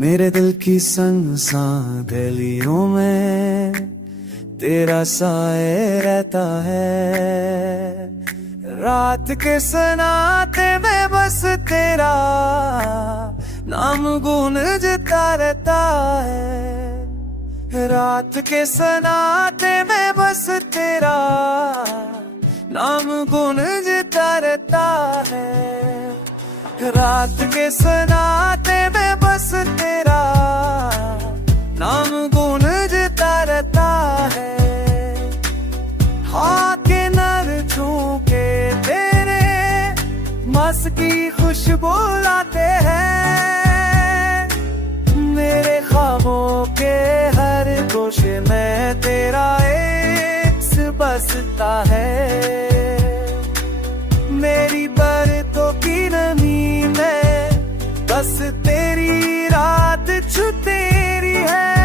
मेरे दिल की संग सांदलियों में तेरा साए रहता है। रात के सनाते में बस तेरा नाम गूंजता रहता है। रात के सनाते में बस तेरा नाम गूंजता रहता है। रात के सनाते में बस तेरा नाम गूंजता रहता है। हाके नर छूके तेरे मस की खुशबू लाते हैं। मेरे ख्वाबों के हर गोशे में तेरा इक्स बसता है। मेरी परतों की नमी में बस तेरी रात छू तेरी है।